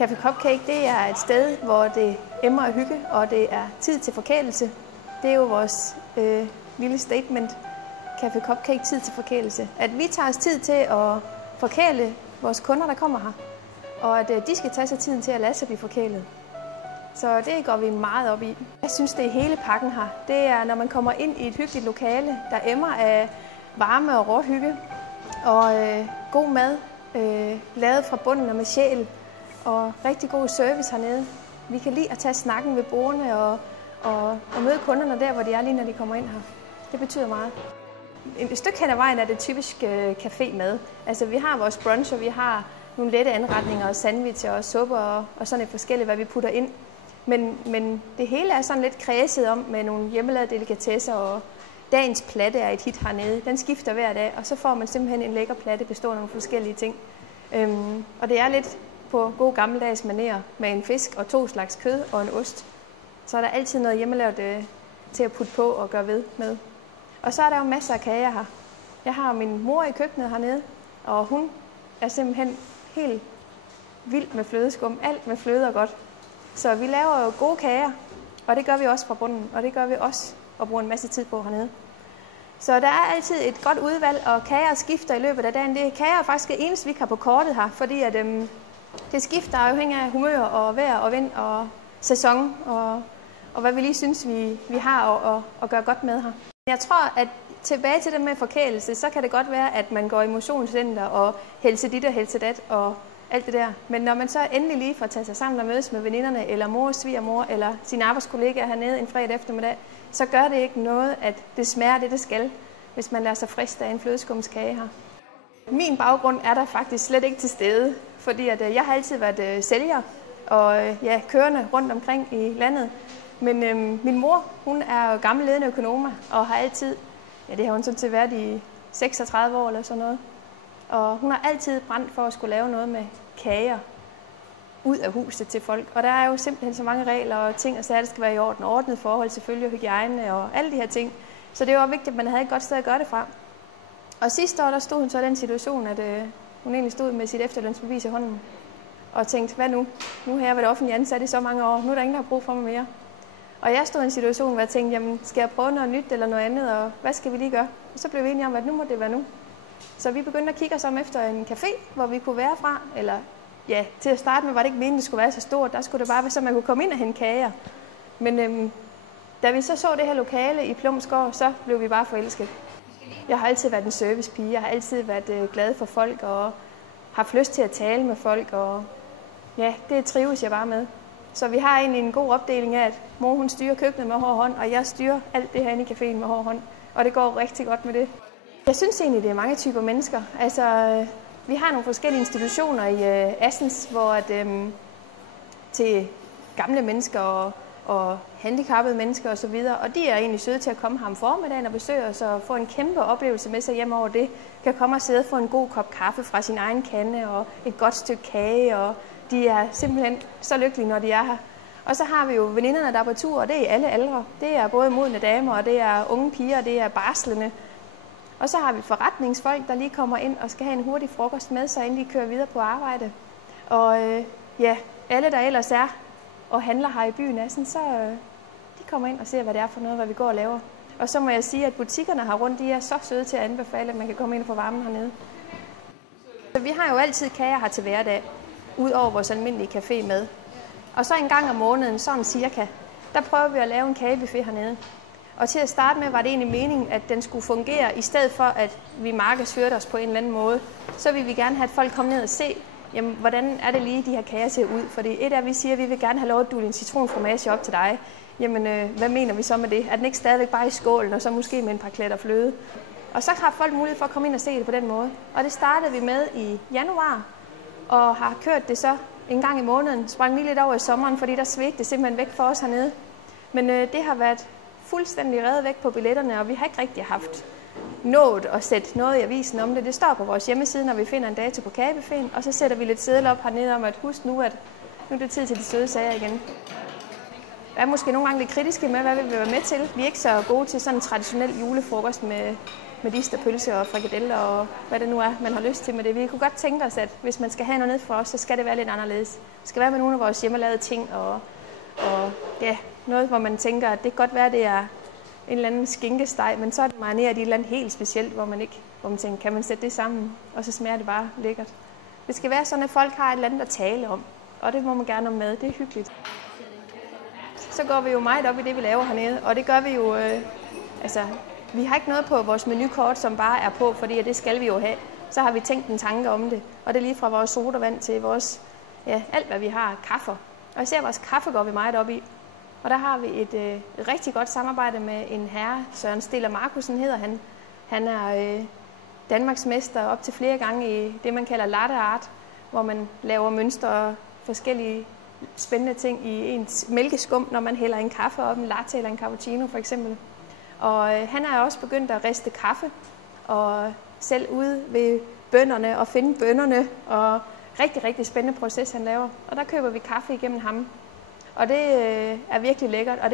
Café Cupcake, det er et sted, hvor det emmer af hygge, og det er tid til forkælelse. Det er jo vores lille statement. Café Cupcake, tid til forkælelse. At vi tager os tid til at forkæle vores kunder, der kommer her. Og at de skal tage sig tiden til at lade sig blive forkælet. Så det går vi meget op i. Jeg synes, det er hele pakken her. Det er, når man kommer ind i et hyggeligt lokale, der emmer af varme og råt hygge. Og god mad, lavet fra bunden og med sjæl. Og rigtig god service hernede. Vi kan lide at tage snakken ved bordene og møde kunderne der, hvor de er lige når de kommer ind her. Det betyder meget. Et stykke hen ad vejen er det typisk cafémad. Altså vi har vores brunch, og vi har nogle lette anretninger og sandwicher og supper og sådan et forskelligt, hvad vi putter ind. Men det hele er sådan lidt kredset om med nogle hjemmelavede delikatesser, og dagens platte er et hit hernede. Den skifter hver dag, og så får man simpelthen en lækker platte bestående af nogle forskellige ting. Og det er lidt på god gammeldags manér med en fisk og 2 slags kød og en ost. Så er der altid noget hjemmelavet til at putte på og gøre ved med. Og så er der jo masser af kager her. Jeg har min mor i køkkenet hernede, og hun er simpelthen helt vild med flødeskum. Alt med fløde og godt. Så vi laver jo gode kager, og det gør vi også fra bunden, og det gør vi også og bruger en masse tid på hernede. Så der er altid et godt udvalg, og kager skifter i løbet af dagen. Det kager er faktisk det eneste, vi har på kortet her, fordi at, det skifter afhængig af humør og vejr og vind og sæson, og hvad vi lige synes, vi har at gøre godt med her. Jeg tror, at tilbage til det med forkælelse, så kan det godt være, at man går i motionscenter og helse dit og helse dat og alt det der. Men når man så endelig lige får taget sig sammen og mødes med veninderne, eller mor, svigermor, eller sine arbejdskollegaer hernede en fredag eftermiddag, så gør det ikke noget, at det smager det skal, hvis man lader sig friste af en flødeskumskage her. Min baggrund er der faktisk slet ikke til stede, fordi at jeg har altid været sælger og kørende rundt omkring i landet. Men min mor, hun er jo gammel ledende økonomer og har altid, det har hun sådan set været i 36 år eller sådan noget. Og hun har altid brændt for at skulle lave noget med kager ud af huset til folk. Og der er jo simpelthen så mange regler og ting, og så det skal være i orden. Ordnet forhold selvfølgelig, og hygiejne og alle de her ting. Så det var vigtigt, at man havde et godt sted at gøre det fra. Og sidste år, der stod hun så i den situation, at hun egentlig stod med sit efterlønsbevis i hånden. Og tænkte, hvad nu? Nu har jeg været offentlig ansat i så mange år. Nu er der ingen, der har brug for mig mere. Og jeg stod i en situation, hvor jeg tænkte, jamen, skal jeg prøve noget nyt eller noget andet, og hvad skal vi lige gøre? Og så blev vi enige om, at nu må det være nu. Så vi begyndte at kigge os om efter en café, hvor vi kunne være fra. Eller ja, til at starte med var det ikke meningen, det skulle være så stort. Der skulle det bare være, så man kunne komme ind og hente kager. Men da vi så det her lokale i Plumsgård, så blev vi bare forelsket. Jeg har altid været en servicepige. Jeg har altid været glad for folk og haft lyst til at tale med folk. Og ja, det trives jeg bare med. Så vi har egentlig en god opdeling af, at mor hun styrer køkkenet med hård hånd, og jeg styrer alt det her inde i caféen med hård hånd. Og det går rigtig godt med det. Jeg synes egentlig, det er mange typer mennesker. Altså, vi har nogle forskellige institutioner i Assens, hvor til gamle mennesker og handicappede mennesker osv. Og de er egentlig søde til at komme her om formiddagen og besøge os og få en kæmpe oplevelse med sig hjem over det. Kan komme og sidde og få en god kop kaffe fra sin egen kande og et godt stykke kage. Og de er simpelthen så lykkelige, når de er her. Og så har vi jo veninderne, der er på tur, og det er i alle aldre. Det er både modne damer, og det er unge piger, og det er barslende. Og så har vi forretningsfolk, der lige kommer ind og skal have en hurtig frokost med sig, inden de kører videre på arbejde. Og alle der ellers er og handler her i byen, så de kommer ind og ser, hvad det er for noget, hvad vi går og laver. Og så må jeg sige, at butikkerne her rundt, de er så søde til at anbefale, at man kan komme ind og få varmen hernede. Så vi har jo altid kager her til hverdag, ud over vores almindelige café med. Og så en gang om måneden, sådan cirka, der prøver vi at lave en kagebuffet hernede. Og til at starte med var det egentlig meningen, at den skulle fungere, i stedet for at vi markedsførte os på en eller anden måde. Så vil vi gerne have, at folk kommer ned og se, jamen, hvordan er det lige, de her kager ser ud. Fordi et af vi siger, at vi vil gerne have lov at dule en citronfromage op til dig. Jamen, hvad mener vi så med det? Er den ikke stadigvæk bare i skålen, og så måske med en par kletter fløde? Og så har folk mulighed for at komme ind og se det på den måde. Og det startede vi med i januar, og har kørt det så en gang i måneden. Sprang lige lidt over i sommeren, fordi der svedte det simpelthen væk for os hernede. Men det har været fuldstændig revet væk på billetterne, og vi har ikke rigtig haft nået at sætte noget i avisen om det. Det står på vores hjemmeside, når vi finder en dato på kagebuffeten, og så sætter vi lidt sedler op hernede om, at husk nu, at nu er det tid til de søde sager igen. Jeg er måske nogle gange lidt kritiske med, hvad vi vil være med til. Vi er ikke så gode til sådan en traditionel julefrokost med medisterpølse og frikadeller og hvad det nu er, man har lyst til med det. Vi kunne godt tænke os, at hvis man skal have noget ned for os, så skal det være lidt anderledes. Det skal være med nogle af vores hjemmelavede ting og ja, noget, hvor man tænker, at det kan godt være, at det er en eller anden skinkesteg, men så er det marineret i et eller andet helt specielt, hvor man tænker, kan man sætte det sammen, og så smager det bare lækkert. Det skal være sådan, at folk har et eller andet at tale om, og det må man gerne om mad. Det er hyggeligt. Så går vi jo meget op i det, vi laver hernede, og det gør vi jo, vi har ikke noget på vores menukort, som bare er på, fordi det skal vi jo have. Så har vi tænkt en tanke om det, og det er lige fra vores sodavand til vores, ja, alt hvad vi har, kaffe. Og især vores kaffe går vi meget op i. Og der har vi et rigtig godt samarbejde med en herre, Søren Stiller Markusen hedder han. Han er Danmarks mester op til flere gange i det, man kalder latte art, hvor man laver mønstre og forskellige spændende ting i ens mælkeskum, når man hælder en kaffe op, en latte eller en cappuccino for eksempel. Og han er også begyndt at riste kaffe, og selv ude ved bønderne og finde bønderne, og rigtig, rigtig spændende proces, han laver. Og der køber vi kaffe igennem ham. Og det er virkelig lækkert, og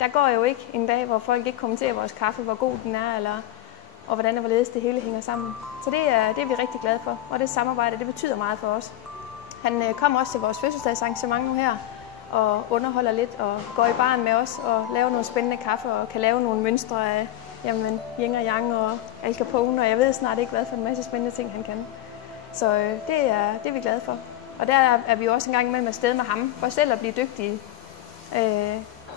der går jo ikke en dag, hvor folk ikke kommenterer vores kaffe, hvor god den er, og hvordan og hvorledes det hele hænger sammen. Så det er vi rigtig glade for, og det samarbejde, det betyder meget for os. Han kommer også til vores fødselsdagsarrangement nu her, og underholder lidt, og går i baren med os, og laver nogle spændende kaffe, og kan lave nogle mønstre af yin og yang og Al Capone, og jeg ved snart ikke hvad for en masse spændende ting, han kan. Så det er vi glade for. Og der er vi jo også en gang imellem afsted med ham, for selv at blive dygtige.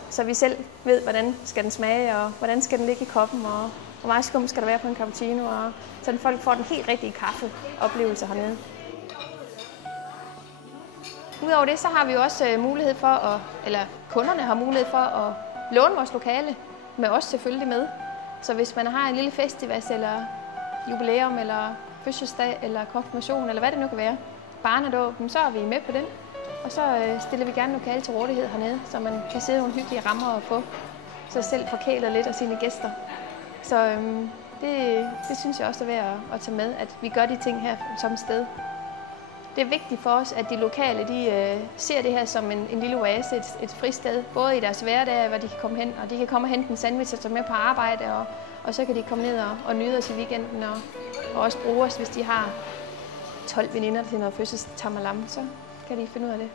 Så vi selv ved, hvordan skal den smage, og hvordan skal den ligge i koppen, og hvor meget skum skal der være på en cappuccino, og så folk får den helt rigtige kaffeoplevelse hernede. Udover det, så har vi jo også mulighed for, kunderne har mulighed for at låne vores lokale, med os selvfølgelig med. Så hvis man har en lille festival, eller jubilæum, eller fødselsdag, eller konfirmation, eller hvad det nu kan være, barnedåb, så er vi med på den. Og så stiller vi gerne lokale til rådighed hernede, så man kan sidde i nogle hyggelige rammer og få sig selv forkælet lidt af sine gæster. Så det synes jeg også er værd at tage med, at vi gør de ting her som sted. Det er vigtigt for os, at de lokale ser det her som en lille oase, et fristed, både i deres hverdag, hvor de kan komme hen, og de kan komme og hente en sandwich og tage med på arbejde, og så kan de komme ned og nyde os i weekenden, og også bruge os, hvis de har 12 veninder til noget fødselsdagstamalam, så kan de finde ud af det.